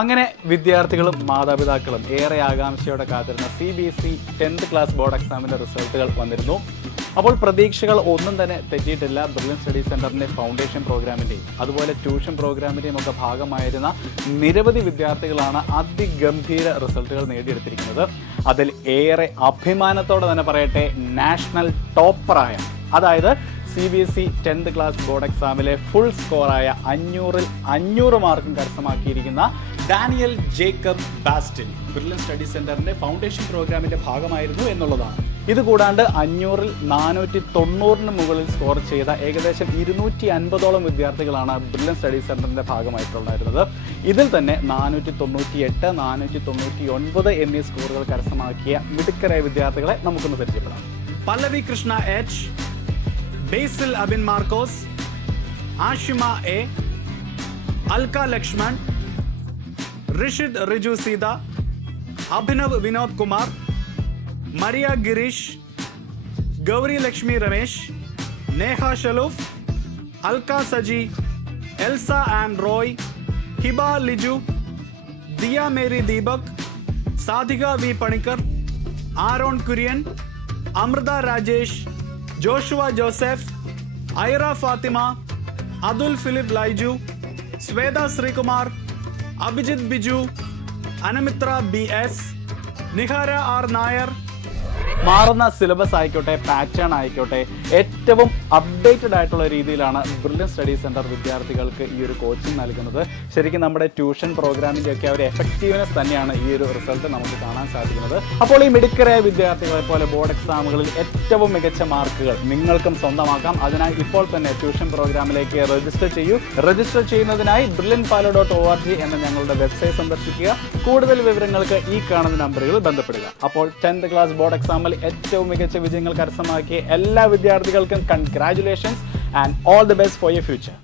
അങ്ങനെ വിദ്യാർത്ഥികളും മാതാപിതാക്കളും ഏറെ ആകാംക്ഷയോടെ കാത്തിരുന്ന CBSE 10th ക്ലാസ് ബോർഡ് എക്സാമിൻ്റെ റിസൾട്ടുകൾ വന്നിരുന്നു. അപ്പോൾ പ്രതീക്ഷകൾ ഒന്നും തന്നെ തെറ്റിയിട്ടില്ല. ബ്രില്യൻറ്റ് സ്റ്റഡി സെൻറ്ററിൻ്റെ ഫൗണ്ടേഷൻ പ്രോഗ്രാമിൻ്റെയും അതുപോലെ ട്യൂഷൻ പ്രോഗ്രാമിൻ്റെയും ഒക്കെ ഭാഗമായിരുന്ന നിരവധി വിദ്യാർത്ഥികളാണ് അതിഗംഭീര റിസൾട്ടുകൾ നേടിയെടുത്തിരിക്കുന്നത്. അതിൽ ഏറെ അഭിമാനത്തോടെ തന്നെ പറയട്ടെ, നാഷണൽ ടോപ്പറായ, അതായത് CBSE 10th ക്ലാസ് ബോർഡ് എക്സാമിലെ ഫുൾ സ്കോറായ 500-ൽ 500 മാർക്കും കരസ്ഥമാക്കിയിരിക്കുന്ന ഡാനിയൽ ജേക്കബ് ബാസ്റ്റിൻ ബ്രില്യൻറ്റ് സ്റ്റഡി സെൻറ്ററിൻ്റെ ഫൗണ്ടേഷൻ പ്രോഗ്രാമിൻ്റെ ഭാഗമായിരുന്നു എന്നുള്ളതാണ്. ഇതുകൂടാണ്ട് 500-ൽ 490 മുകളിൽ സ്കോർ ചെയ്ത ഏകദേശം 250ഓളം വിദ്യാർത്ഥികളാണ് ബ്രില്യൻറ്റ് സ്റ്റഡി സെൻറ്ററിൻ്റെ ഭാഗമായിട്ടുണ്ടായിരുന്നത്. ഇതിൽ തന്നെ 498, 499 എന്നീ സ്കോറുകൾ കരസ്ഥമാക്കിയ മിടുക്കരായ വിദ്യാർത്ഥികളെ നമുക്കൊന്ന് പരിചയപ്പെടാം. Pallavi Krishna H, Basil Abin Markose, Ashima A, Alka Lakshman, Rishid Riju Seetha, Abhinav Vinod Kumar, Maria Girish, Gauri Lakshmi Ramesh, Neha Shaluf, Alka Saji, Elsa and Roy, Hiba Liju, Diya Mary Deepak, Sadhika V Panicker, Aaron Kurian, Amrutha Rajesh, Joshua Joseph, Aira Fathima, Athul Philip Laiju, Swetha Sreekumar, Abhijith Biju, Anamitra BS, Nihara R Nair. മാറുന്ന സിലബസ് ആയിക്കോട്ടെ, പാറ്റേൺ ആയിക്കോട്ടെ, ഏറ്റവും അപ്ഡേറ്റഡ് ആയിട്ടുള്ള രീതിയിലാണ് ബ്രില്യൻറ്റ് സ്റ്റഡി സെൻറ്റർ വിദ്യാർത്ഥികൾക്ക് ഈ ഒരു കോച്ചിങ് നൽകുന്നത്. ശരിക്കും നമ്മുടെ ട്യൂഷൻ പ്രോഗ്രാമിൻ്റെ ഒക്കെ ഒരു എഫക്റ്റീവ്നെസ് തന്നെയാണ് ഈ ഒരു റിസൾട്ട് നമുക്ക് കാണാൻ സാധിക്കുന്നത്. അപ്പോൾ ഈ മിടുക്കരായ വിദ്യാർത്ഥികളെ പോലെ ബോർഡ് എക്സാമുകളിൽ ഏറ്റവും മികച്ച മാർക്കുകൾ നിങ്ങൾക്കും സ്വന്തമാക്കാം. അതിനായി ഇപ്പോൾ തന്നെ ട്യൂഷൻ പ്രോഗ്രാമിലേക്ക് രജിസ്റ്റർ ചെയ്യൂ. രജിസ്റ്റർ ചെയ്യുന്നതിനായി brilliantpalo.org എന്ന ഞങ്ങളുടെ വെബ്സൈറ്റ് സന്ദർശിക്കുക. കൂടുതൽ വിവരങ്ങൾക്ക് ഈ കാണുന്ന നമ്പറുകളിൽ ബന്ധപ്പെടുക. അപ്പോൾ 10th ക്ലാസ് ബോർഡ് എക്സാമിൽ ഏറ്റവും മികച്ച വിജയങ്ങൾ കരസ്ഥമാക്കിയ എല്ലാ വിദ്യാർത്ഥികൾക്കും congratulations and all the best for your future.